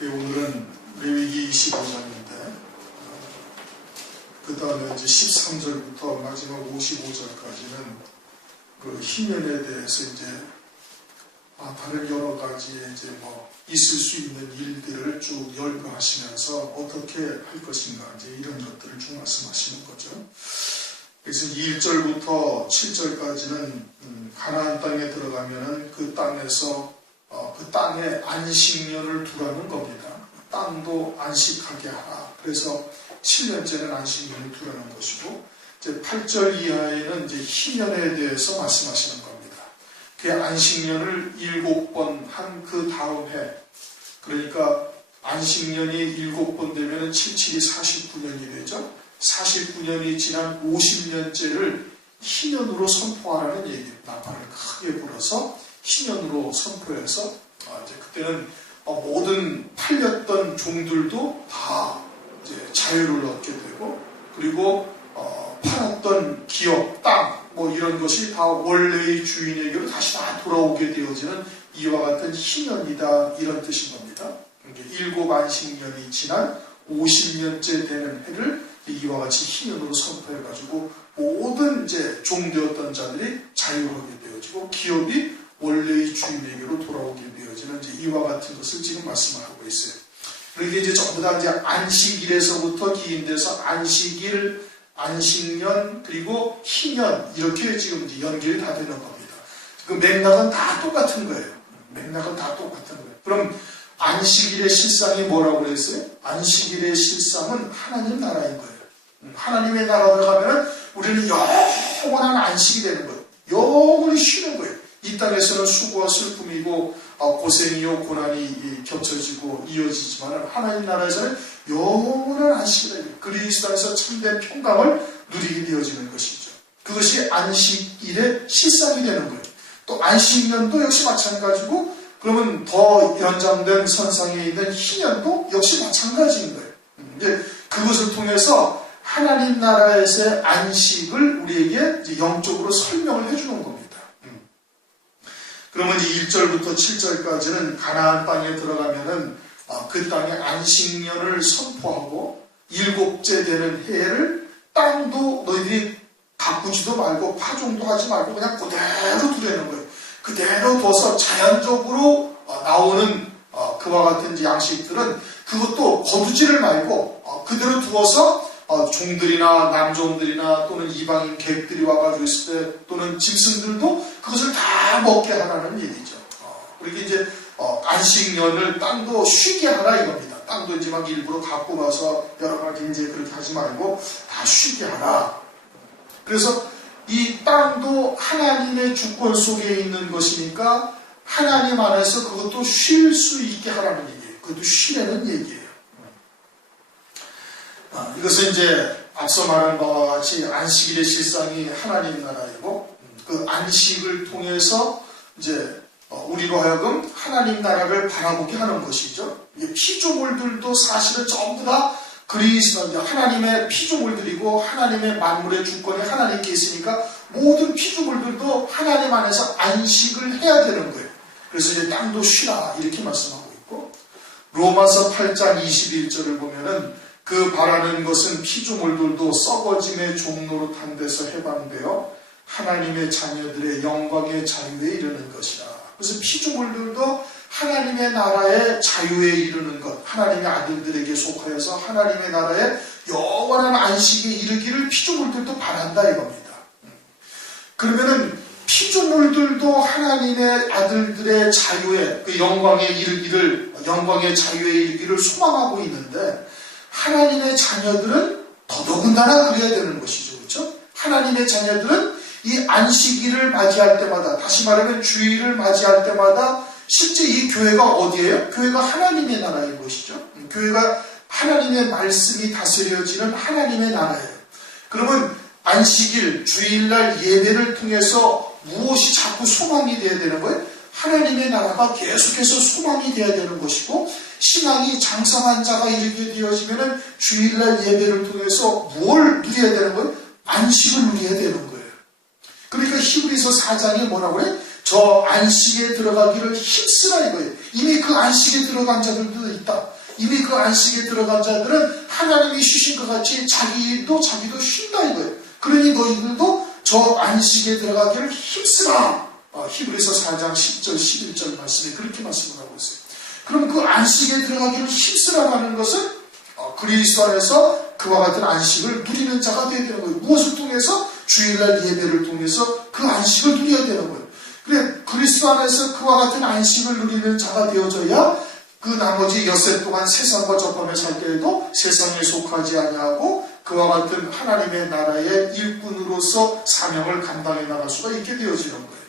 오늘은 레위기 25장인데 그 다음에 이제 13절부터 마지막 55절까지는 그 희년에 대해서 이제 다른 여러 가지의 이제 있을 수 있는 일들을 쭉 열거하시면서 어떻게 할 것인가 이제 이런 것들을 쭉 말씀하시는 거죠. 그래서 1절부터 7절까지는 가나안 땅에 들어가면은 그 땅에서 그 땅에 안식년을 두라는 겁니다. 땅도 안식하게 하라. 그래서 7년째는 안식년을 두라는 것이고, 이제 8절 이하에는 이제 희년에 대해서 말씀하시는 겁니다. 그 안식년을 7번 한 그 다음 해, 그러니까 안식년이 7번 되면은 77이 49년이 되죠. 49년이 지난 50년째를 희년으로 선포하라는 얘기입니다. 나팔을 크게 불어서 희년으로 선포해서 이제 그때는 모든 팔렸던 종들도 다 이제 자유를 얻게 되고, 그리고 팔았던 기업, 땅 이런 것이 다 원래의 주인에게로 다시 다 돌아오게 되어지는 이와 같은 희년이다, 이런 뜻인 겁니다. 일곱 안식년이 지난 50년째 되는 해를 이와 같이 희년으로 선포해가지고 모든 이제 종되었던 자들이 자유하게 되어지고 기업이 원래의 주인에게로 돌아오게 되어지는 이제 이와 같은 것을 지금 말씀을 하고 있어요. 그리고 이제 전부 다 이제 안식일에서부터 기인돼서 안식일, 안식년, 그리고 희년 이렇게 지금 이제 연결이 다 되는 겁니다. 그 맥락은 다 똑같은 거예요. 맥락은 다 똑같은 거예요. 그럼 안식일의 실상이 뭐라고 그랬어요? 안식일의 실상은 하나님 나라인 거예요. 하나님의 나라를 가면 우리는 영원한 안식이 되는 거예요. 영원히 쉬는 거예요. 이 땅에서는 수고와 슬픔이고 고생이요 고난이 겹쳐지고 이어지지만 하나님 나라에서는 영원한 안식이 됩니다. 그리스도 안에서 참된 평강을 누리게 되어지는 것이죠. 그것이 안식일의 실상이 되는 거예요. 또 안식년도 역시 마찬가지고, 그러면 더 연장된 선상에 있는 희년도 역시 마찬가지인 거예요. 이제 그것을 통해서 하나님 나라에서의 안식을 우리에게 이제 영적으로 설명을 해주는 겁니다. 그러면 이제 1절부터 7절까지는 가나안 땅에 들어가면은 그 땅에 안식년을 선포하고 7째 되는 해를 땅도 너희들이 가꾸지도 말고 파종도 하지 말고 그냥 그대로 두라는 거예요. 그대로 둬서 자연적으로 나오는 그와 같은 양식들은 그것도 거두지를 말고 그대로 두어서 종들이나 남종들이나 또는 이방인 객들이 와가지고 있을 때 또는 짐승들도 그것을 다 먹게 하라는 얘기죠. 그렇게 이제 안식년을 땅도 쉬게 하라 이겁니다. 땅도 이제 막 일부러 갖고 와서 여러 가지 이제 그렇게 하지 말고 다 쉬게 하라. 그래서 이 땅도 하나님의 주권 속에 있는 것이니까 하나님 안에서 그것도 쉴 수 있게 하라는 얘기예요. 그것도 쉬라는 얘기예요. 이것은 이제 앞서 말한 바와 같이 안식일의 실상이 하나님 나라이고, 그 안식을 통해서 이제 우리로 하여금 하나님 나라를 바라보게 하는 것이죠. 피조물들도 사실은 전부 다 그리스도 하나님의 피조물들이고 하나님의 만물의 주권이 하나님께 있으니까 모든 피조물들도 하나님 안에서 안식을 해야 되는 거예요. 그래서 이제 땅도 쉬라 이렇게 말씀하고 있고, 로마서 8장 21절을 보면은 그 바라는 것은 피조물들도 썩어짐의 종로로 탄 데서 해방되어 하나님의 자녀들의 영광의 자유에 이르는 것이라. 그래서 피조물들도 하나님의 나라의 자유에 이르는 것, 하나님의 아들들에게 속하여서 하나님의 나라의 영원한 안식에 이르기를 피조물들도 바란다 이겁니다. 그러면은 피조물들도 하나님의 아들들의 자유에, 그 영광에 이르기를, 영광의 자유에 이르기를 소망하고 있는데, 하나님의 자녀들은 더더군다나 그래야 되는 것이죠. 그렇죠? 하나님의 자녀들은 이 안식일을 맞이할 때마다, 다시 말하면 주일을 맞이할 때마다 실제 이 교회가 어디예요? 교회가 하나님의 나라인 것이죠. 교회가 하나님의 말씀이 다스려지는 하나님의 나라예요. 그러면 안식일, 주일날 예배를 통해서 무엇이 자꾸 소망이 되어야 되는 거예요? 하나님의 나라가 계속해서 소망이 되어야 되는 것이고, 신앙이 장성한 자가 이르게 되어지면 주일날 예배를 통해서 뭘 누려야 되는 거예요? 안식을 누려야 되는 거예요. 그러니까 히브리서 4장에 뭐라고 해요? 저 안식에 들어가기를 힘쓰라 이거예요. 이미 그 안식에 들어간 자들도 있다. 이미 그 안식에 들어간 자들은 하나님이 쉬신 것 같이 자기도 쉰다 이거예요. 그러니 너희들도 저 안식에 들어가기를 힘쓰라. 히브리서 4장 10절 11절 말씀에 그렇게 말씀을 하고 있어요. 그럼 그 안식에 들어가기를 힘쓰라는 것은 그리스도 안에서 그와 같은 안식을 누리는 자가 되어야 되는 거예요. 무엇을 통해서? 주일날 예배를 통해서 그 안식을 누려야 되는 거예요. 그래, 그리스도 안에서 그와 같은 안식을 누리는 자가 되어져야 그 나머지 엿새 동안 세상과 접하며 살 때에도 세상에 속하지 아니하고 그와 같은 하나님의 나라의 일꾼으로서 사명을 감당해 나갈 수가 있게 되어지는 거예요.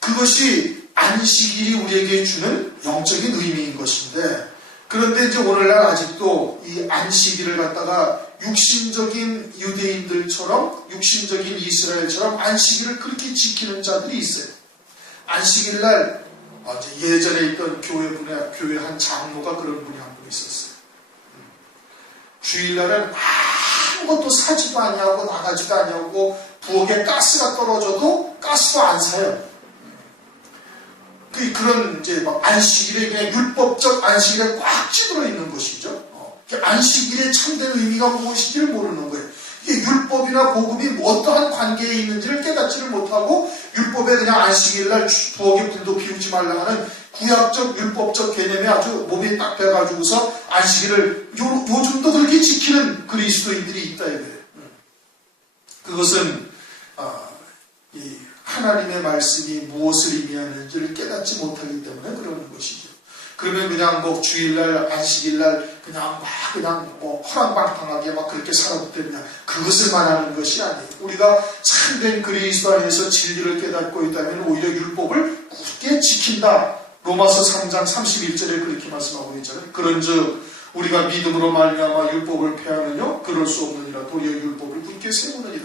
그것이 안식일이 우리에게 주는 영적인 의미인 것인데, 그런데 이제 오늘날 아직도 이 안식일을 갖다가 육신적인 유대인들처럼, 육신적인 이스라엘처럼 안식일을 그렇게 지키는 자들이 있어요. 안식일날 예전에 있던 교회 한 장로가 그런 분이 한 분 있었어요. 주일날은 아무것도 사지도 아니하고 나가지도 아니하고 부엌에 가스가 떨어져도 가스도 안 사요. 그런 이제 막 안식일에 그냥 율법적 안식일에 꽉 찌들어 있는 것이죠. 안식일의 참된 의미가 무엇인지를 모르는 거예요. 이게 율법이나 복음이 어떠한 관계에 있는지를 깨닫지를 못하고 율법에 그냥 안식일날 부엌에 불도 피우지 말라 하는 구약적 율법적 개념에 아주 몸에 딱 배가지고서 안식일을 요즘도 그렇게 지키는 그리스도인들이 있다 이거예요. 그것은 이 하나님의 말씀이 무엇을 의미하는지를 깨닫지 못하기 때문에 그러는 것이죠. 그러면 그냥 뭐 주일날, 안식일날 그냥 허랑방탕하게 그렇게 살아도 되느냐. 그것을 말하는 것이 아니에요. 우리가 참된 그리스도 안에서 진리를 깨닫고 있다면 오히려 율법을 굳게 지킨다. 로마서 3장 31절에 그렇게 말씀하고 있잖아요. 그런즉 우리가 믿음으로 말미암아 율법을 폐하느냐? 그럴 수 없느니라. 도리어 율법을 굳게 세우느니라.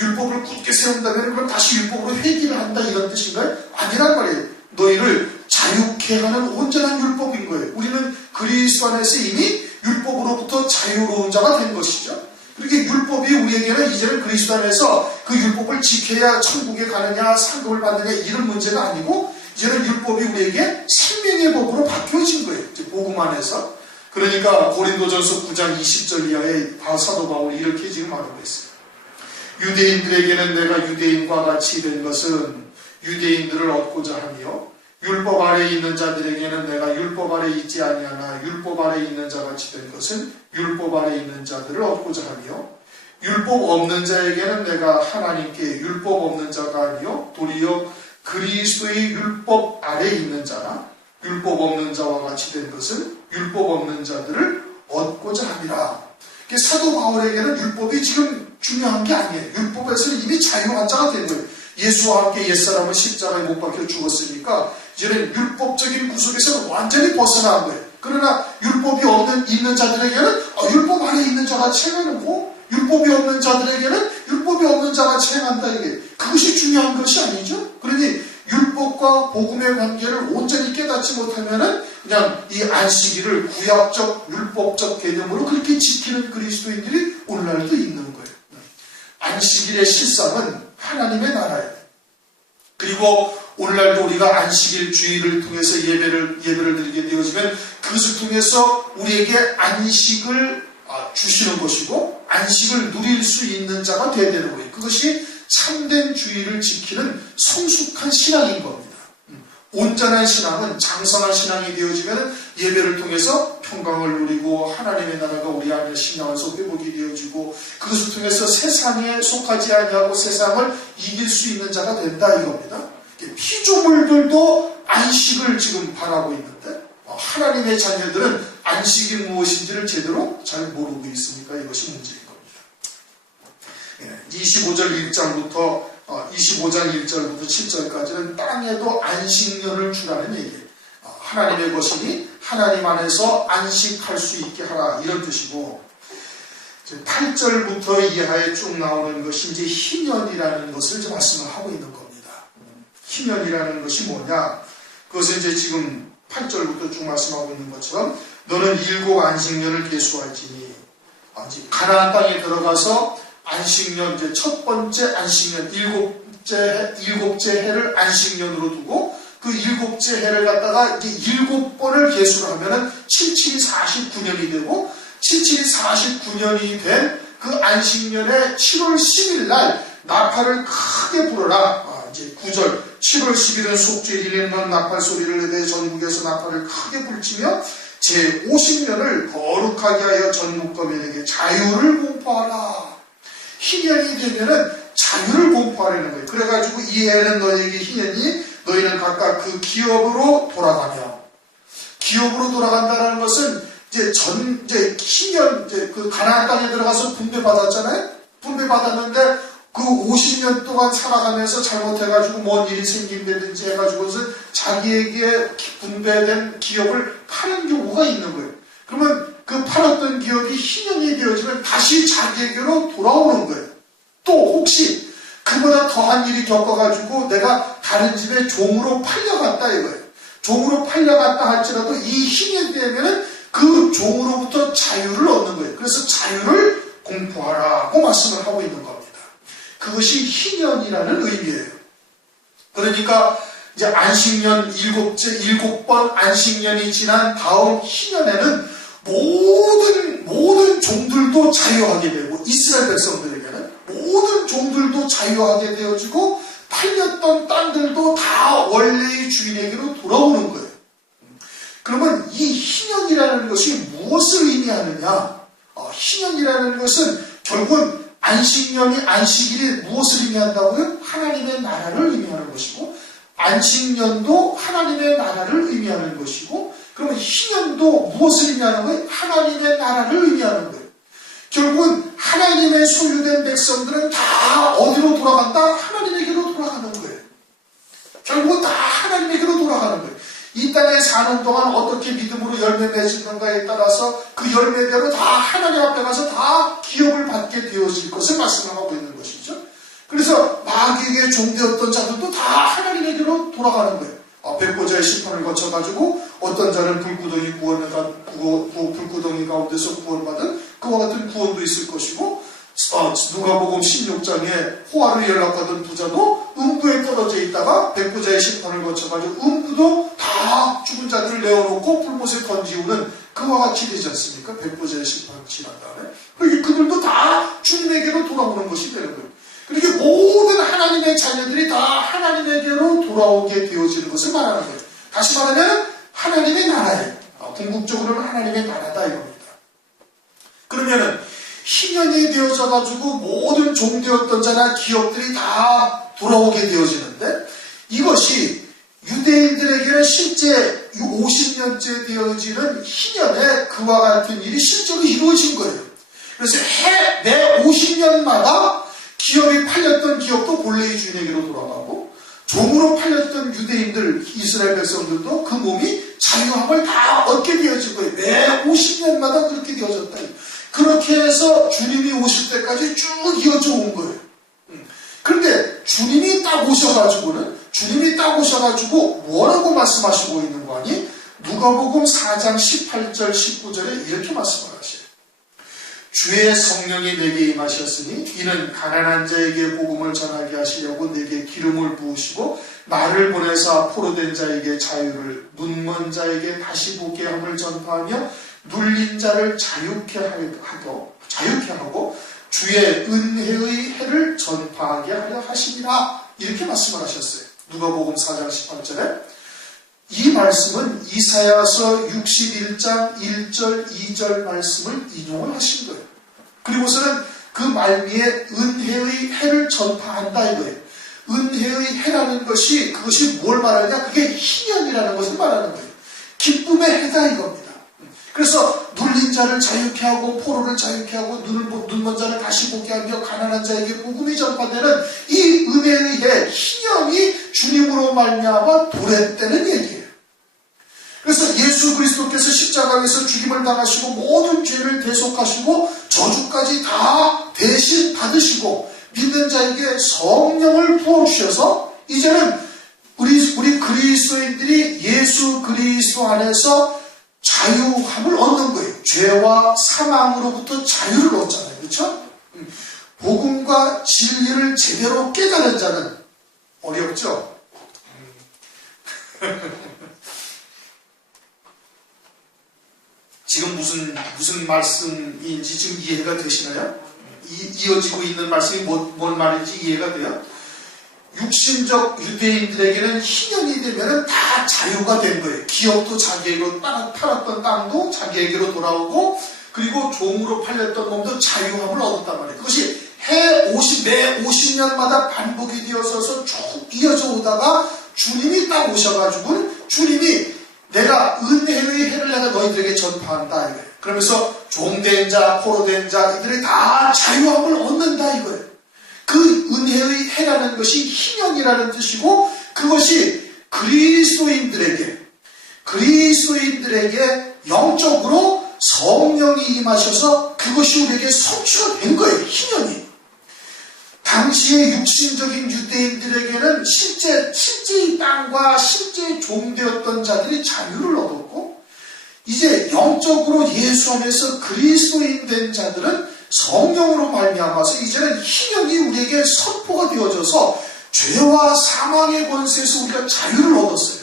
율법을 굳게 세운다면 그럼 다시 율법으로 회개를 한다 이런 뜻인가요? 아니란 말이에요. 너희를 자유케 하는 온전한 율법인 거예요. 우리는 그리스도 안에서 이미 율법으로부터 자유로운 자가 된 것이죠. 그렇게 율법이 우리에게는 이제는 그리스도 안에서 그 율법을 지켜야 천국에 가느냐 상급을 받느냐 이런 문제가 아니고 이제는 율법이 우리에게 생명의 법으로 바뀌어진 거예요. 복음 안에서. 그러니까 고린도전서 9장 20절 이하에 사도 바울이 이렇게 지금 말하고 있어요. 유대인들에게는 내가 유대인과 같이 된 것은 유대인들을 얻고자 하며 율법 아래에 있는 자들에게는 내가 율법 아래에 있지 아니하나 율법 아래에 있는 자같이 된 것은 율법 아래에 있는 자들을 얻고자 하며 율법 없는 자에게는 내가 하나님께 율법 없는 자가 아니요 도리어 그리스도의 율법 아래에 있는 자나 율법 없는 자와 같이 된 것은 율법 없는 자들을 얻고자 함이라. 사도 바울에게는 율법이 지금 중요한 게 아니에요. 율법에서는 이미 자유한 자가 된 거예요. 예수와 함께 옛사람은 십자가에 못 박혀 죽었으니까 이제는 율법적인 구속에서 완전히 벗어난 거예요. 그러나 율법이 있는 자들에게는 율법 안에 있는 자가 행하고 율법이 없는 자들에게는 율법이 없는 자가 행한다 이게 그것이 중요한 것이 아니죠. 그러니 율법과 복음의 관계를 온전히 깨닫지 못하면은 그냥 이 안식일을 구약적 율법적 개념으로 그렇게 지키는 그리스도인들이 오늘날도 있는 거예요. 안식일의 실상은 하나님의 나라예요. 그리고 오늘날도 우리가 안식일 주일을 통해서 예배를 드리게 되어지면 그것을 통해서 우리에게 안식을 주시는 것이고 안식을 누릴 수 있는 자가 되어야 되는 거예요. 그것이 참된 주일을 지키는 성숙한 신앙인 겁니다. 온전한 신앙은 장성한 신앙이 되어지면 예배를 통해서 평강을 누리고 하나님의 나라가 우리 안에 신앙에서 회복이 되어지고 그것을 통해서 세상에 속하지 아니하고 세상을 이길 수 있는 자가 된다 이겁니다. 피조물들도 안식을 지금 바라고 있는데 하나님의 자녀들은 안식이 무엇인지를 제대로 잘 모르고 있으니까 이것이 문제인 겁니다. 25절 1장부터 25장 1절부터 7절까지는 땅에도 안식년을 주라는 얘기예요. 하나님의 것이니 하나님 안에서 안식할 수 있게 하라 이런 뜻이고 8절부터 이하에 쭉 나오는 것이 이제 희년이라는 것을 이제 말씀을 하고 있는 겁니다. 희년이라는 것이 뭐냐? 그것은 이제 지금 8절부터 쭉 말씀하고 있는 것처럼 너는 7 안식년을 계수할지니 가나안 땅에 들어가서 안식년 이제 첫 번째 안식년 7 일곱째 해를 안식년으로 두고 그 일곱째 해를 갖다가 이제 7번을 계수를 하면은 77이 49년이 되고 77이 49년이 된 그 안식년의 7월 10일 날 나팔을 크게 불어라. 이제 9절 7월 10일은 속죄 일리는 나팔 소리를 내되 전국에서 나팔을 크게 불치며 제 50년을 거룩하게 하여 전국거민에게 자유를 공포하라. 희년이 되면은 자유를 공포하라는 거예요. 그래가지고 이 해는 너희에게 희년이 너희는 각각 그 기업으로 돌아가며, 기업으로 돌아간다는 것은 이제 희년, 그 가나안 땅에 들어가서 분배 받았잖아요? 분배 받았는데 그 50년 동안 살아가면서 잘못해가지고 뭔 일이 생긴다든지 해가지고서 자기에게 분배된 기업을 파는 경우가 있는 거예요. 그러면 그 팔았던 기업이 희년이 되어지면 다시 자기에게로 돌아오는 거예요. 또 혹시 그보다 더한 일이 겪어가지고 내가 다른 집에 종으로 팔려갔다 이거예요. 종으로 팔려갔다 할지라도 이 희년이 되면은 그 종으로부터 자유를 얻는 거예요. 그래서 자유를 공포하라고 말씀을 하고 있는 겁니다. 그것이 희년이라는 의미예요. 그러니까 이제 안식년 7번 안식년이 지난 다음 희년에는 모든 종들도 자유하게 되고 이스라엘 백성들에게는 모든 종들도 자유하게 되어지고 팔렸던 땅들도 다 원래의 주인에게로 돌아오는 거예요. 그러면 이 희년이라는 것이 무엇을 의미하느냐? 희년이라는 것은 결국은 안식일이 무엇을 의미한다고요? 하나님의 나라를 의미하는 것이고 안식년도 하나님의 나라를 의미하는 것이고 그러면 희년도 무엇을 의미하는 거예요? 하나님의 나라를 의미하는 거예요. 결국은 하나님의 소유된 백성들은 다 어디로 돌아간다? 하나님에게로 돌아가는 거예요. 결국은 다 하나님에게로 돌아가는 거예요. 이 땅에 사는 동안 어떻게 믿음으로 열매 맺는가에 따라서 그 열매대로 다 하나님 앞에 가서 다 기업을 받게 되어질 것을 말씀하고 있는 것이죠. 그래서 마귀에게 종되었던 자들도 다 하나님에게로 돌아가는 거예요. 백보자의 심판을 거쳐가지고 어떤 자는 불구덩이 가운데서 구원받은 그와 같은 구원도 있을 것이고 누가복음 16장에 호화를 연락하던 부자도 음부에 떨어져 있다가 백부자의 심판을 거쳐가지고 음부도 다 죽은 자들을 내어놓고 불못에 던지우는 그와 같이 되지 않습니까? 백부자의 심판을 지난 다음에 그들도 다 주님에게로 돌아오는 것이 되는 거예요. 그렇게 모든 하나님의 자녀들이 다 하나님에게로 돌아오게 되어지는 것을 말하는 거예요. 다시 말하면 하나님의 나라예요. 궁극적으로는 하나님의 나라다 이겁니다. 그러면은 희년이 되어져가지고 모든 종되었던 자나 기업들이 다 돌아오게 되어지는데 이것이 유대인들에게는 실제 50년째 되어지는 희년에 그와 같은 일이 실제로 이루어진 거예요. 그래서 매 50년마다 기업이 팔렸던 기업도 본래의 주인에게로 돌아가고 종으로 팔렸던 유대인들, 이스라엘 백성들도 그 몸이 자유함을 다 얻게 되어진 거예요. 매 50년마다 그렇게 되어졌다. 그렇게 해서 주님이 오실 때까지 쭉 이어져 온 거예요. 그런데 주님이 딱 오셔가지고 뭐라고 말씀하시고 있는 거 아니? 누가복음 4장 18절 19절에 이렇게 말씀을 하셔요. 주의 성령이 내게 임하셨으니 이는 가난한 자에게 복음을 전하게 하시려고 내게 기름을 부으시고 나를 보내사 포로된 자에게 자유를 눈먼 자에게 다시 보게 함을 전파하며 눌린 자를 자유케 하고 주의 은혜의 해를 전파하게 하려 하십니다. 이렇게 말씀을 하셨어요. 누가복음 4장 18절에 이 말씀은 이사야서 61장 1절 2절 말씀을 인용을 하신 거예요. 그리고서는 그 말미에 은혜의 해를 전파한다 이거예요. 은혜의 해라는 것이 그것이 뭘 말하느냐? 그게 희년이라는 것을 말하는 거예요. 기쁨의 해다 이겁니다. 그래서 눌린 자를 자유케 하고 포로를 자유케 하고 눈먼 자를 다시 보게 하며 가난한 자에게 복음이 전파되는 이 은혜의 해 희년이 주님으로 말미암아 도래되는 얘기예요. 그래서 예수 그리스도께서 십자가에서 죽임을 당하시고 모든 죄를 대속하시고 저주까지 다 대신 받으시고 믿는 자에게 성령을 부어주셔서 이제는 우리 그리스도인들이 예수 그리스도 안에서 자유함을 얻는 거예요. 죄와 사망으로부터 자유를 얻잖아요. 그렇죠? 복음과 진리를 제대로 깨달은 자는 어렵죠? 지금 무슨 말씀인지 지금 이해가 되시나요? 이어지고 있는 말씀이 뭔 말인지 이해가 돼요? 육신적 유대인들에게는 희년이 되면 다 자유가 된 거예요. 기업도 자기에게로, 팔았던 땅도 자기에게로 돌아오고, 그리고 종으로 팔렸던 몸도 자유함을 얻었단 말이에요. 그것이 매 50년마다 반복이 되어서 쭉 이어져 오다가 주님이 딱 오셔가지고 주님이 내가 은혜의 해를 내가 너희들에게 전파한다 이거예요. 그러면서 종된 자, 포로된 자 이들이 다 자유함을 얻는다 이거예요. 그 은혜의 해라는 것이 희년이라는 뜻이고, 그것이 그리스도인들에게 영적으로 성령이 임하셔서 그것이 우리에게 성취가 된 거예요. 희년이. 당시의 육신적인 유대인들에게는 실제 이 땅과 실제 종되었던 자들이 자유를 얻었고, 이제 영적으로 예수 안에서 그리스도인 된 자들은 성령으로 말미암아서 이제는 희년이 우리에게 선포가 되어져서 죄와 사망의 권세에서 우리가 자유를 얻었어요.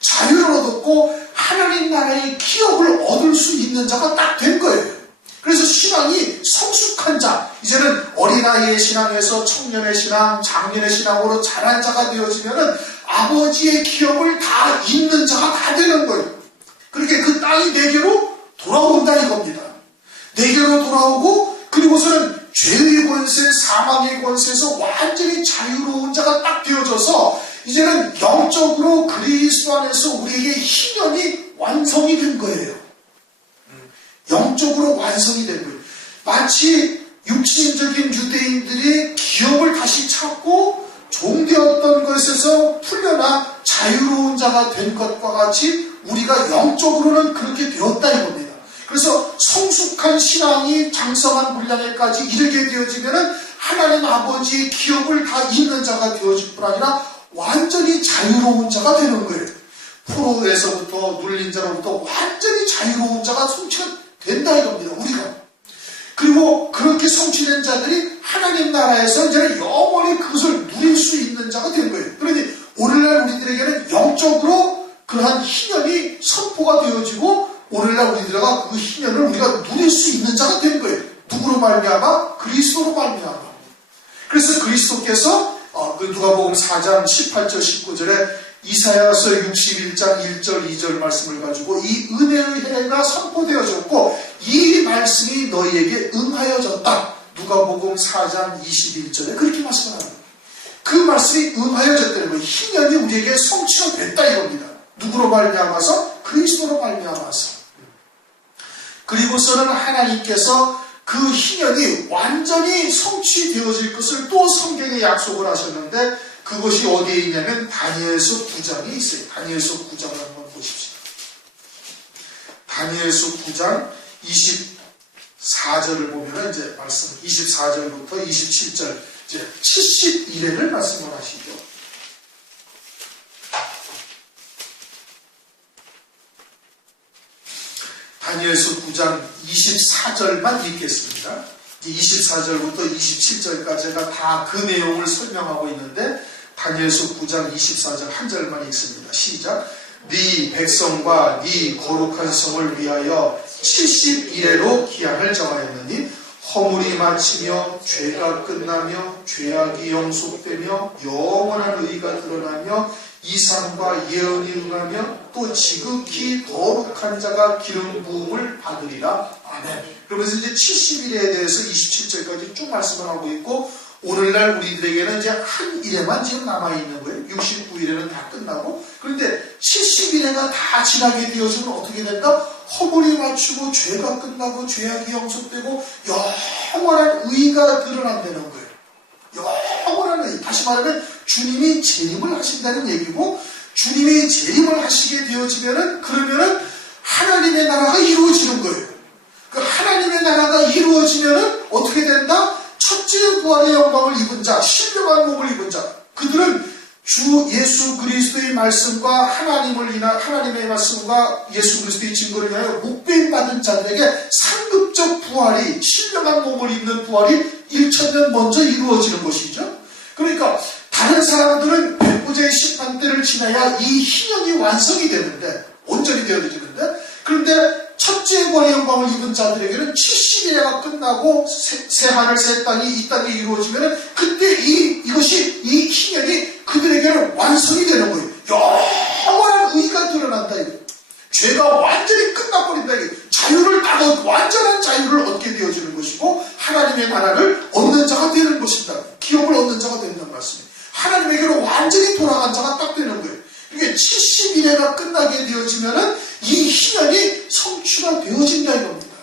자유를 얻었고 하나님 나라의 기업을 얻을 수 있는 자가 딱 된 거예요. 그래서 신앙이 성숙한 자, 이제는 어린아이의 신앙에서 청년의 신앙, 장년의 신앙으로 자란 자가 되어지면은 아버지의 기업을 다 잇는 자가 다 되는 거예요. 그렇게 그 땅이 내게로 돌아온다 이겁니다. 내게로 돌아오고, 그리고서는 죄의 권세, 사망의 권세에서 완전히 자유로운 자가 딱 되어져서 이제는 영적으로 그리스도 안에서 우리에게 희년이 완성이 된 거예요. 영적으로 완성이 된 거예요. 마치 육신적인 유대인들이 기업을 다시 찾고 종되었던 것에서 풀려나 자유로운 자가 된 것과 같이 우리가 영적으로는 그렇게 되었다 이겁니다. 그래서 성숙한 신앙이 장성한 분량에까지 이르게 되어지면은 하나님 아버지의 기업을 다 잇는 자가 되어질 뿐 아니라 완전히 자유로운 자가 되는 거예요. 포로에서부터 눌린 자로부터 완전히 자유로운 자가 성취가 된다 이겁니다. 우리가. 그리고 그렇게 성취된 자들이 하나님 나라에서 이제는 영원히 그것을 누릴 수 있는 자가 된 거예요. 그러니 오늘날 우리들에게는 영적으로 그러한 희년이 선포가 되어지고, 오늘날 우리들과 그 희년을 우리가 누릴 수 있는 자가 된 거예요. 누구로 말미암아? 그리스도로 말미암아. 그래서 그리스도께서 누가복음 4장 18절 19절에 이사야서 61장 1절 2절 말씀을 가지고 이 은혜의 해가 선포되어졌고 이 말씀이 너희에게 응하여졌다. 누가복음 4장 21절에 그렇게 말씀합니다. 그 말씀이 응하여졌다는 거예요. 희년이 우리에게 성취가 됐다 이겁니다. 누구로 말미암아서? 그리스도로 말미암아서. 그리고서는 하나님께서 그 희년이 완전히 성취되어질 것을 또 성경에 약속을 하셨는데, 그것이 어디에 있냐면 다니엘서 9장에 있어요. 다니엘서 9장을 한번 보십시오. 다니엘서 9장 24절을 보면 이제 말씀 24절부터 27절 이제 71회를 말씀을 하시죠. 다니엘서 9장 24절만 읽겠습니다. 24절부터 27절까지가 다 그 내용을 설명하고 있는데, 다니엘서 9장 24절 한 절만 읽습니다. 시작. 네 백성과 네 거룩한 성을 위하여 70일에로 기한을 정하였느니 허물이 마치며 죄가 끝나며 죄악이 영속되며 영원한 의가 드러나며 이상과 예언이 응하며 또 지극히 거룩한 자가 기름 부음을 받으리라. 아멘. 그러면서 이제 70일에 대해서 27절까지 쭉 말씀을 하고 있고, 오늘날 우리들에게는 이제 한 일에만 지금 남아있는 거예요. 69일에는 다 끝나고. 그런데 70일에가 다 지나게 되어지면 어떻게 된다? 허물이 맞추고 죄가 끝나고 죄악이 영속되고 영원한 의가 드러난다는 거예요. 영원한 의. 다시 말하면 주님이 재림을 하신다는 얘기고, 주님이 재림을 하시게 되어지면은 그러면은 하나님의 나라가 이루어지는 거예요. 그 하나님의 나라가 이루어지면은 어떻게 된다? 첫째 부활의 영광을 입은 자, 신령한 몸을 입은 자, 그들은 주 예수 그리스도의 말씀과 하나님의 말씀과 예수 그리스도의 증거를 위하여 목배임 받은 자들에게 상급적 부활이, 신령한 몸을 입는 부활이 1,000년 먼저 이루어지는 것이죠. 그러니까 다른 사람들은 백보자의 심판 때를 지나야 이 희년이 완성이 되는데, 온전히 되어지는데, 그런데 첫째 권의 영광을 입은 자들에게는 70일가 끝나고 새하늘 새 땅이 이 땅에 이루어지면은 그때 이것이 이 희년이 그들에게는 완성이 되는 거예요. 영원한 의가 드러난다. 죄가 완전히 끝나버린다. 자유를 완전한 자유를 얻게 되어지는 것이고 하나님의 나라를 얻는 자가 되는 것이다. 기업을 얻는 자가 된다는 말씀이에요. 하나님에게로 완전히 돌아간 자가 딱 되는 거예요. 이게 70일가 끝나게 되어지면은 이 희년이 성취가 되어진다 이겁니다.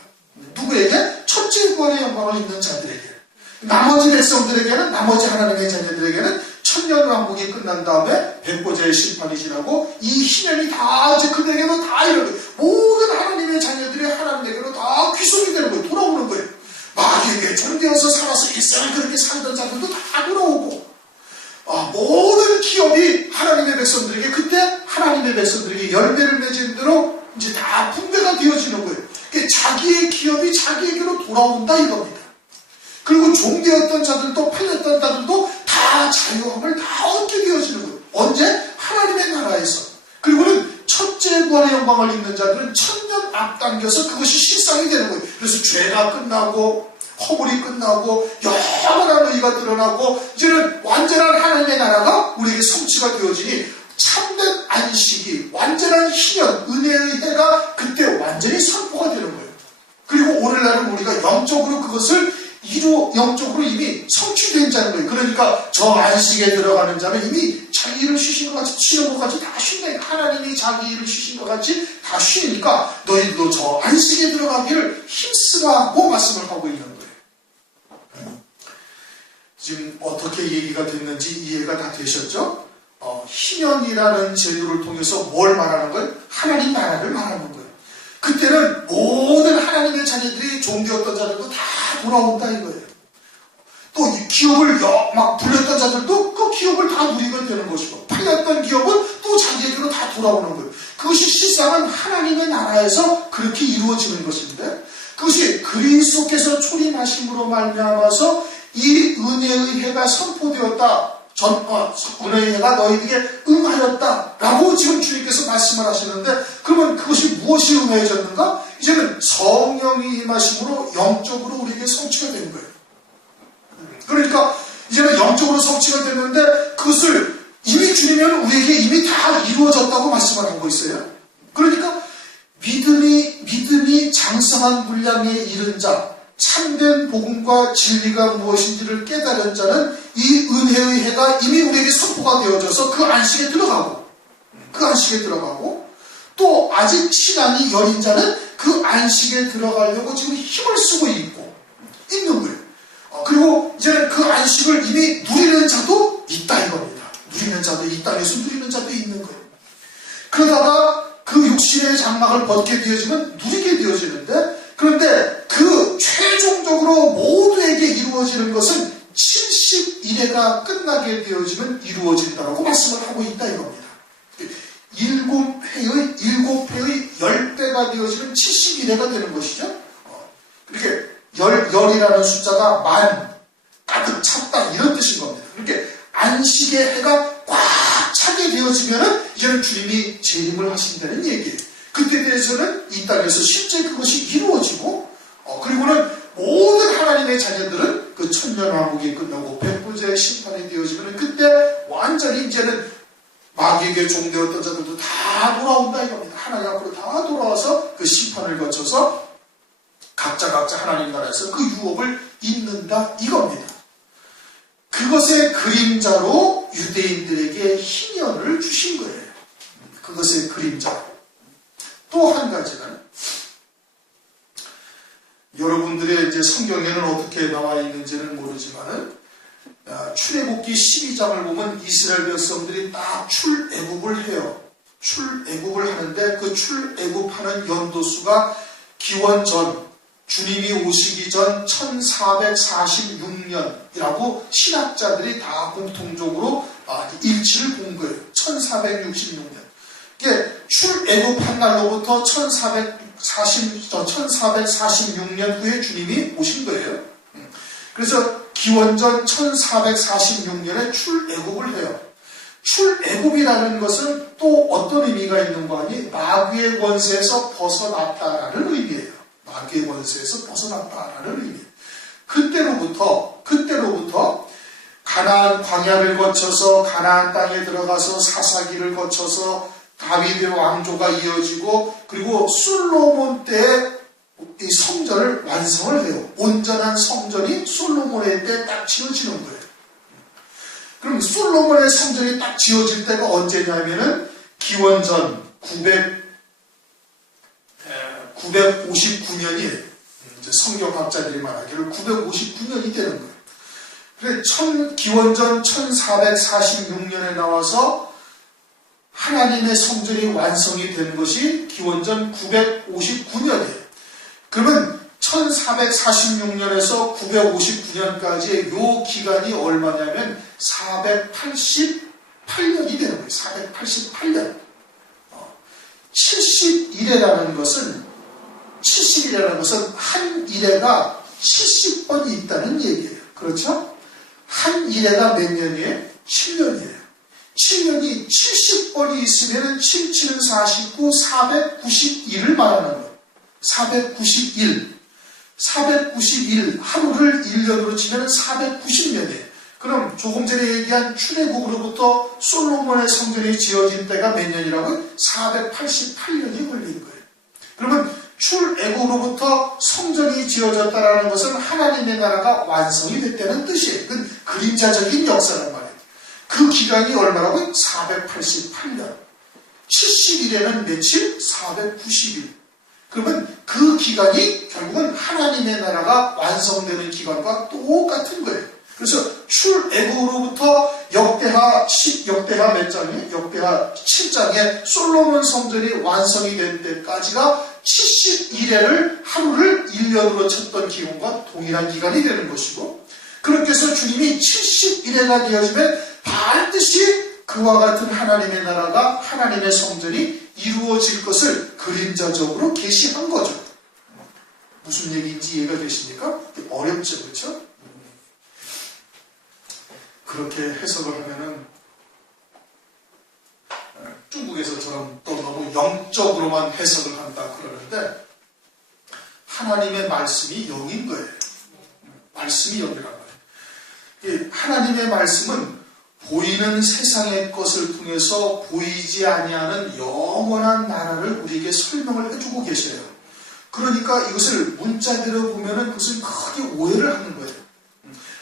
누구에게? 첫째 구원의 영광을 입는 자들에게. 나머지 백성들에게는, 나머지 하나님의 자녀들에게는 천년 왕국이 끝난 다음에 백보자의 심판이 지나고 이 희년이 다 이제 그들에게도 다 이르고 모든 하나님의 자녀들이 하나님에게로 다 귀속이 되는 거예요. 돌아오는 거예요. 마귀에게 종되어서 살아서 일생을 그렇게 살던 자들도 다 돌아오고, 모든 기업이 하나님의 백성들에게, 그때 하나님의 백성들에게 열매를 맺은 대로 이제 다 분배가 되어지는 거예요. 그러니까 자기의 기업이 자기에게로 돌아온다 이겁니다. 그리고 종되었던 자들도 팔렸던 자들도 다 자유함을 다 얻게 되어지는 거예요. 언제? 하나님의 나라에서. 그리고는 첫째 구원의 영광을 입는 자들은 천년 앞당겨서 그것이 실상이 되는 거예요. 그래서 죄가 끝나고 허물이 끝나고 영원한 의가 드러나고 이제는 완전한 하나님의 나라가 우리에게 성취가 되어지니 참된 안식이, 완전한 희년, 은혜의 해가 그때 완전히 선포가 되는 거예요. 그리고 오늘날은 우리가 영적으로 그것을 영적으로 이미 성취된 자는 거예요. 그러니까 저 안식에 들어가는 자는 이미 자기 일을 쉬신 것 같이, 쉬는 것 같이 다 쉰다. 하나님이 자기 일을 쉬신 것 같이 다 쉬니까 너희들도 저 안식에 들어가기를 힘쓰라고 말씀을 하고 있는 거예요. 지금 어떻게 얘기가 됐는지 이해가 다 되셨죠? 희년이라는 제도를 통해서 뭘 말하는 거예요? 하나님 나라를 말하는 거예요. 그때는 모든 하나님의 자녀들이 종되었던 자들도 다 돌아온다 이거예요. 또 기업을 막 불렸던 자들도 그 기업을 다 누리게 되는 것이고, 팔렸던 기업은 또 자기에게로 다 돌아오는 거예요. 그것이 실상은 하나님의 나라에서 그렇게 이루어지는 것인데, 그것이 그리스도께서 초림하심으로 말미암아서 이 은혜의 해가 선포되었다. 은혜의 해가 너희에게 응하였다 라고 지금 주님께서 말씀을 하시는데, 그러면 그것이 무엇이 응하여졌는가? 이제는 성령이 임하심으로 영적으로 우리에게 성취가 된 거예요. 그러니까 이제는 영적으로 성취가 됐는데, 그것을 이미 주님은 우리에게 이미 다 이루어졌다고 말씀을 하고 있어요. 그러니까 믿음이 장성한 분량에 이른 자, 참된 복음과 진리가 무엇인지를 깨달은 자는 이 은혜의 해가 이미 우리에게 선포가 되어져서 그 안식에 들어가고, 또 아직 신앙이 여린 자는 그 안식에 들어가려고 지금 힘을 쓰고 있는 거예요. 그리고 이제는 그 안식을 이미 누리는 자도 있다 이겁니다. 누리는 자도, 이 땅에서 누리는 자도 있는 거예요. 그러다가 그 육신의 장막을 벗게 되어지면 누리게 되어지는데, 그런데 그 최종적으로 모두에게 이루어지는 것은 71회가 끝나게 되어지면 이루어진다고 말씀을 하고 있다 이겁니다. 7회의 10배가 되어지면 71회가 되는 것이죠. 이렇게 열이라는 숫자가 만, 가득 찼다 이런 뜻인 겁니다. 그러니까 안식의 해가 꽉 차게 되어지면은 이제는 주님이 재림을 하신다는 얘기예요. 그때 대해서는 이 땅에서 실제 그것이 이루어지고, 그리고는 모든 하나님의 자녀들은 그 천년왕국이 끝나고 백보자의 심판이 되어지면 그때 완전히 이제는 마귀에게 종되었던 자들도 다 돌아온다 이겁니다. 하나님 앞으로 다 돌아와서 그 심판을 거쳐서 각자 하나님 나라에서 그 유업을 잇는다 이겁니다. 그것의 그림자로 유대인들에게 희년을 주신 거예요. 그것의 그림자. 또 한 가지는, 여러분들의 이제 성경에는 어떻게 나와 있는지는 모르지만은, 출애굽기 12장을 보면 이스라엘 백성들이 딱 출애굽을 해요. 출애굽을 하는데 그 출애굽하는 연도수가 기원 전, 주님이 오시기 전 1446년이라고 신학자들이 다 공통적으로 일치를 본 거예요. 1466년. 출애굽한 날로부터 1446년 후에 주님이 오신 거예요. 그래서 기원전 1446년에 출애굽을 해요. 출애굽이라는 것은 또 어떤 의미가 있는 거 아니? 마귀의 권세에서 벗어났다라는 의미예요. 마귀의 권세에서 벗어났다라는 의미예요. 그때로부터 가나안 광야를 거쳐서 가나안 땅에 들어가서 사사기를 거쳐서 다윗의 왕조가 이어지고 그리고 솔로몬 때에 이 성전을 완성을 해요. 온전한 성전이 솔로몬의 때 딱 지어지는 거예요. 그럼 솔로몬의 성전이 딱 지어질 때가 언제냐면은 기원전 959년이에요. 이제 성경학자들이 말하기를 959년이 되는 거예요. 그래 기원전 1446년에 나와서 하나님의 성전이 완성이 된 것이 기원전 959년이에요. 그러면 1446년에서 959년까지의 요 기간이 얼마냐면 488년이 되는 거예요. 488년. 70일이라는 것은 한 일회가 70번이 있다는 얘기예요. 그렇죠? 한 일회가 몇 년이에요? 7년이에요. 7년이 70번이 있으면 77은 49, 491을 말하는 거예요. 491 하루를 1년으로 치면 490년이에요. 그럼 조금 전에 얘기한 출애굽으로부터 솔로몬의 성전이 지어진 때가 몇 년이라고요? 488년이 걸린 거예요. 그러면 출애굽으로부터 성전이 지어졌다는 것은 하나님의 나라가 완성이 됐다는 뜻이에요. 그건 그림자적인 역사란 말이에요. 그 기간이 얼마라고요? 488년. 70일에는 며칠? 490일. 그러면 그 기간이 결국은 하나님의 나라가 완성되는 기간과 똑같은 거예요. 그래서 출애굽으로부터 역대하 몇 장이에요? 역대하 7장에 솔로몬 성전이 완성이 된 때까지가 70일회를 하루를 1년으로 쳤던 기간과 동일한 기간이 되는 것이고, 그렇게 해서 주님이 71회가 되어지면 반드시 그와 같은 하나님의 나라가 하나님의 성전이 이루어질 것을 그림자적으로 계시한 거죠. 무슨 얘기인지 이해가 되십니까? 어렵죠, 그렇죠? 그렇게 해석을 하면은 중국에서처럼 또 너무 영적으로만 해석을 한다 그러는데, 하나님의 말씀이 영인 거예요. 말씀이 영이란 말이에요. 하나님의 말씀은 보이는 세상의 것을 통해서 보이지 아니하는 영원한 나라를 우리에게 설명을 해주고 계셔요. 그러니까 이것을 문자대로 보면은 그것을 크게 오해를 하는 거예요.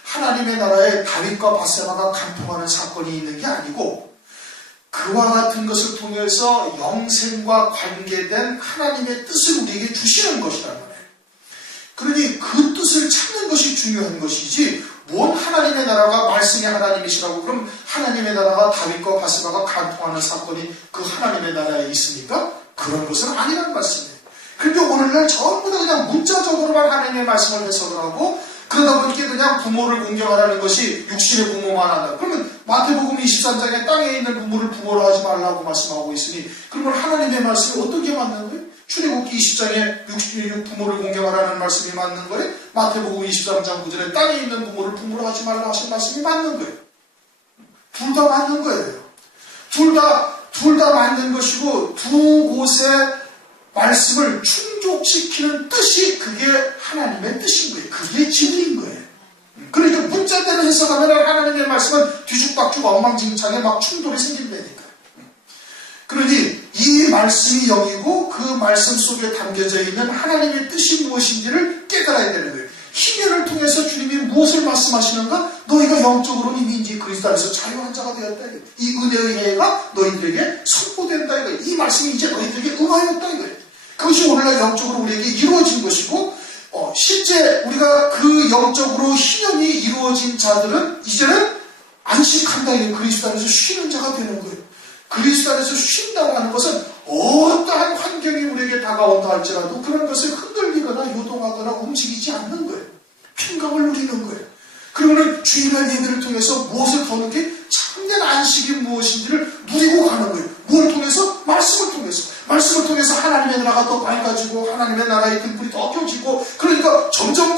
하나님의 나라에 다윗과 밧세바가 간통하는 사건이 있는 게 아니고, 그와 같은 것을 통해서 영생과 관계된 하나님의 뜻을 우리에게 주시는 것이란 말이에요. 그러니 그 뜻을 찾는 것이 중요한 것이지, 뭔 하나님의 나라가 말씀이 하나님이시라고 그럼 하나님의 나라가 다윗과 밧세바가 간통하는 사건이 그 하나님의 나라에 있습니까? 그런 것은 아니란 말씀이에요. 그러니까 오늘날 전부 다 그냥 문자적으로만 하나님의 말씀을 해석을 하고, 그러다 보니까 그냥 부모를 공경하라는 것이 육신의 부모만 한다. 그러면 마태복음 23장에 땅에 있는 부모를 부모로 하지 말라고 말씀하고 있으니, 그러면 하나님의 말씀이 어떻게 맞는 거예요? 출애굽기 20장에 부모를 공경하라는 말씀이 맞는 거예요? 마태복음 23장 9절에 땅에 있는 부모를 부모로 하지 말라 하신 말씀이 맞는 거예요. 둘 다 맞는 거예요. 둘 다 맞는 것이고, 두 곳의 말씀을 충족시키는 뜻이 그게 하나님의 뜻인 거예요. 그게 진리인 거예요. 그러니까 문자대로 해석하면 하나님의 말씀은 뒤죽박죽 엉망진창에 막 충돌이 생긴다니까. 그러니 이 말씀이 영이고 그 말씀 속에 담겨져 있는 하나님의 뜻이 무엇인지를 깨달아야 되는 거예요. 희년을 통해서 주님이 무엇을 말씀하시는가? 너희가 영적으로 이미 이제 그리스도 안에서 자유한 자가 되었다. 이 은혜의 해가 너희들에게 선포된다. 이 말씀이 이제 너희들에게 응하였다. 이거예요. 그것이 오늘날 영적으로 우리에게 이루어진 것이고, 실제 우리가 그 영적으로 희년이 이루어진 자들은 이제는 안식한다. 그리스도 안에서 쉬는 자가 되는 거예요. 그리스도 안에서 쉰다라는 것은 어떠한 환경이 우리에게 다가온다 할지라도 그런 것을 흔들리거나 요동하거나 움직이지 않는 거예요. 평강을 누리는 거예요. 그러면 주일날 예배를 통해서 무엇을 더는 게 참된 안식이 무엇인지를 누리고 가는 거예요. 뭘 통해서? 말씀을 통해서. 말씀을 통해서 하나님의 나라가 더 밝아지고 하나님의 나라의 등불이 더 켜지고, 그러니까 점점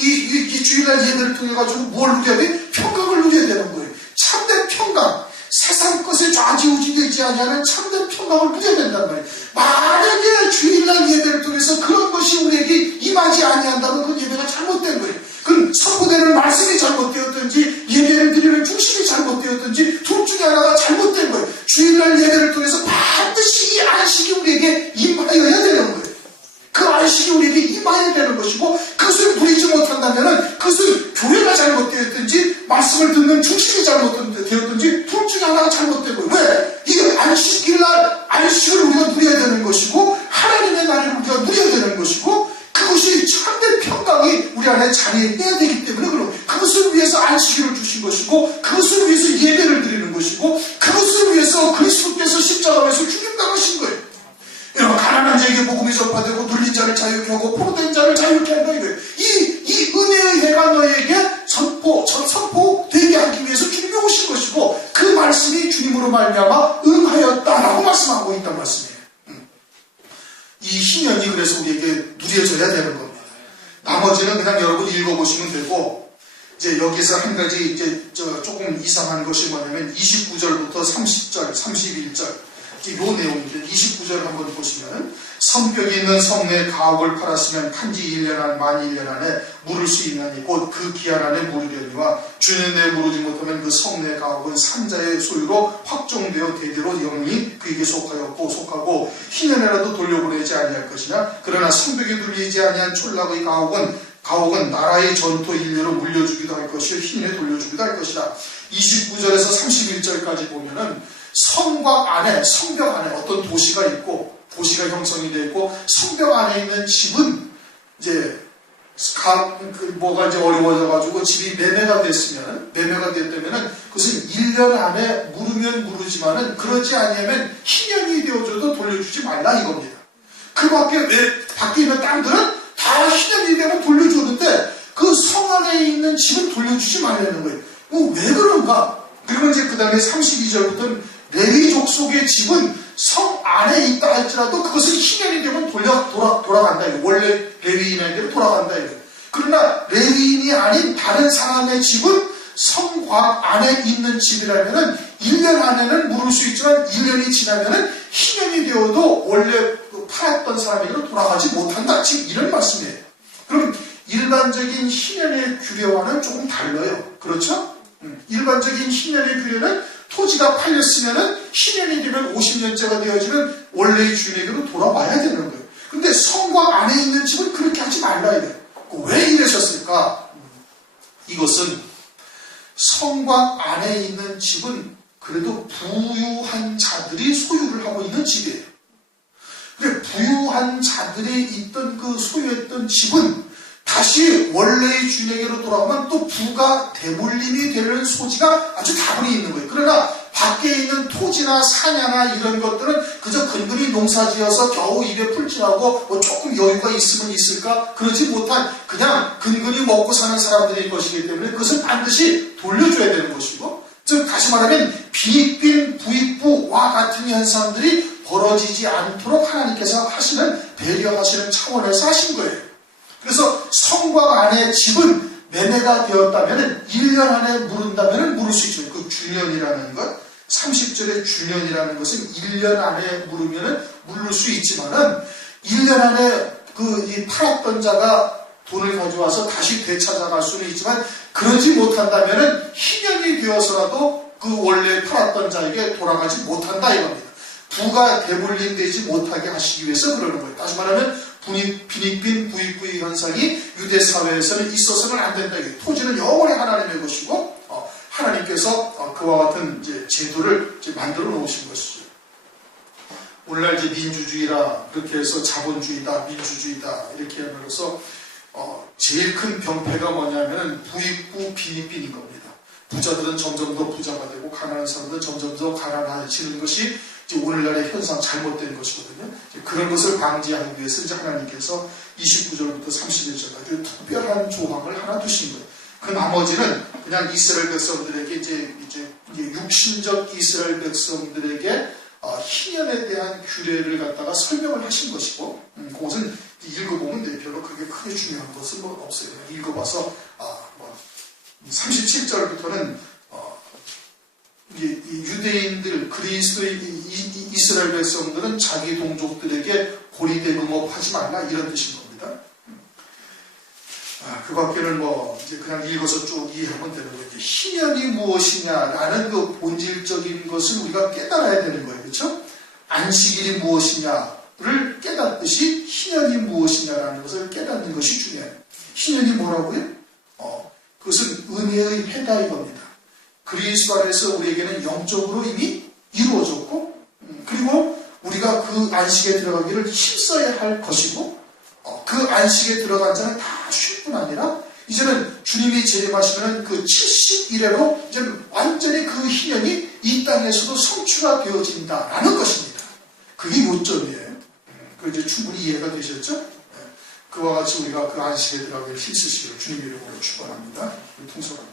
이 주일날 주일날 예배를 통해 가지고 뭘 누려야 돼? 평강을 누려야 되는 거예요. 참된 평강. 세상 것에 좌지우지되지 아니하는 참된 평강을 누려야 된단 말이에요. 만약에 주일날 예배를 통해서 그런 것이 우리에게 임하지 아니한다면 그 예배가 잘못된 거예요. 그 선포되는 말씀이 잘못되었든지 예배를 드리는 중심이 잘못되었든지 둘 중에 하나가 잘못된 거예요. 주일날 예배를 통해서 반드시 이 안식이 우리에게 임하여야 되는 거예요. 그 안식이 우리에게 임해야 되는 것이고 그것을 누리지 못한다면 그것은 교회가 잘못되었든지 말씀을 듣는 중심이 잘못되었든지 둘 중에 하나가 잘못된 거예요. 왜? 이게 안식일날 안식을 우리가 누려야 되는 것이고 하나님의 날을 우리가 누려야 되는 것이고 그것이 참된 평강이 우리 안에 자리해야 되기 때문에 그것을 위해서 안식일을 주신 것이고 그것을 위해서 예배를 드리는 것이고 그것을 위해서 그리스도께서 십자가에서 죽임당하신 거예요. 여러분, 가난한 자에게 복음이 전파되고 눌린 자를 자유케 하고 포로된 자를 자유케 한다 이거예요. 이 은혜의 해가 너에게 선포되게 하기 위해서 주님이 오신 것이고 그 말씀이 주님으로 말미암아 응하였다라고 말씀하고 있단 말씀이에요. 이 희년이 그래서 우리에게 누려져야 되는 겁니다. 나머지는 그냥 여러분 읽어보시면 되고 이제 여기서 한 가지 이제 조금 이상한 것이 뭐냐면 29절부터 30절, 31절 이 내용인데 29절 한번 보시면 성벽이 있는 성내 가옥을 팔았으면 간지 1년 안 만 1년 안에 물을 수 있나니 곧 그 기한 안에 물으려니와 주는 내 물으지 못하면 그 성내 가옥은 산자의 소유로 확정되어 대대로 영이 그에게 속하고 희년에라도 돌려보내지 아니할 것이냐 그러나 성벽에 눌리지 아니한 촌락의 가옥은 나라의 전토 인류로 물려주기도 할 것이요 희년에 돌려주기도 할 것이다. 29절에서 31절까지 보면은 성벽 안에 어떤 도시가 있고 도시가 형성이 되어 있고 성벽 안에 있는 집은 이제 뭐가 이제 어려워져가지고 집이 매매가 됐다면은 그것은 1년 안에 물으면 물으지만은 그러지 아니하면 희년이 되어줘도 돌려주지 말라 이겁니다. 그 밖에 있는 땅들은 다 희년이 되면 돌려주는데 그 성 안에 있는 집은 돌려주지 말라는 거예요. 왜 그런가? 그리고 이제 그 다음에 32절부터는 레위 족속의 집은 성 안에 있다 할지라도 그것은 희년이 되면 돌아간다. 원래 레위인에게로 돌아간다. 그러나 레위인이 아닌 다른 사람의 집은 성곽 안에 있는 집이라면은 1년 안에는 물을 수 있지만 1년이 지나면은 희년이 되어도 원래 팔았던 사람에게로 돌아가지 못한다. 지금 이런 말씀이에요. 그럼 일반적인 희년의 규례와는 조금 달라요. 그렇죠? 일반적인 희년의 규례는 토지가 팔렸으면은 희년이 되면 50년째가 되어지면 원래의 주인에게로 돌아와야 되는 거예요. 근데 성곽 안에 있는 집은 그렇게 하지 말라 이래요. 왜 이러셨을까? 이것은 성곽 안에 있는 집은 그래도 부유한 자들이 소유를 하고 있는 집이에요. 근데 부유한 자들이 있던 그 소유했던 집은 다시 원래의 주인에게로 돌아오면 또 부가 대물림이 되는 소지가 아주 다분히 있는 거예요. 그러나 밖에 있는 토지나 사냐나 이런 것들은 그저 근근히 농사지어서 겨우 입에 풀칠하고 뭐 조금 여유가 있으면 있을까? 그러지 못한 그냥 근근히 먹고 사는 사람들일 것이기 때문에 그것은 반드시 돌려줘야 되는 것이고 즉 다시 말하면 빈익빈 부익부와 같은 현상들이 벌어지지 않도록 하나님께서 배려하시는 차원에서 하신 거예요. 그래서 성곽 안에 집은 매매가 되었다면 1년 안에 물은다면 물을 수 있죠. 그 주년이라는 것, 30절의 주년이라는 것은 1년 안에 물으면 물을 수 있지만은 1년 안에 이 팔았던 자가 돈을 가져와서 다시 되찾아갈 수는 있지만 그러지 못한다면 희년이 되어서라도 그 원래 팔았던 자에게 돌아가지 못한다 이겁니다. 부가 대물림되지 못하게 하시기 위해서 그러는 거예요. 다시 말하면 빈익빈 부익부의 현상이 유대 사회에서는 있어서는 안 된다. 토지는 영원히 하나님의 것이고 하나님께서 그와 같은 이제 제도를 이제 만들어 놓으신 것이죠. 오늘날 이제 민주주의라 그렇게 해서 자본주의다, 민주주의다 이렇게 함으로써 제일 큰 병폐가 뭐냐면은 부익부 빈익빈인 겁니다. 부자들은 점점 더 부자가 되고 가난한 사람들은 점점 더 가난해지는 것이 이제 오늘날의 현상 잘못된 것이거든요. 그런 것을 방지하기 위해서 이제 하나님께서 29절부터 31절까지 특별한 조항을 하나 두신 거예요. 그 나머지는 그냥 이스라엘 백성들에게 이제 육신적 이스라엘 백성들에게 희년에 대한 규례를 갖다가 설명을 하신 것이고 그것은 읽어보면 별로 그게 크게 중요한 것은 없어요. 읽어봐서 37절부터는 이 유대인들, 그리스도의 이스라엘 백성들은 자기 동족들에게 고리대금업하지 말라 이런 뜻인 겁니다. 그 밖에는 이제 그냥 읽어서 쭉 이해하면 되는 거예요. 희년이 무엇이냐라는 그 본질적인 것을 우리가 깨달아야 되는 거예요. 그렇죠? 안식일이 무엇이냐를 깨닫듯이 희년이 무엇이냐라는 것을 깨닫는 것이 중요해요. 희년이 뭐라고요? 그것은 은혜의 해다 이겁니다. 그리스도 안에서 우리에게는 영적으로 이미 이루어졌고, 그리고 우리가 그 안식에 들어가기를 힘써야 할 것이고, 그 안식에 들어간 자는 다 쉴 뿐 아니라 이제는 주님이 재림하시면 그 70일에로 이제는 완전히 그 희년이 이 땅에서도 성취가 되어진다라는 것입니다. 그게 요점이에요. 그 이제 충분히 이해가 되셨죠? 그와 같이 우리가 그 안식에 들어가기를 힘쓰시기를 주님 이름으로 축원합니다. 통솔합니다.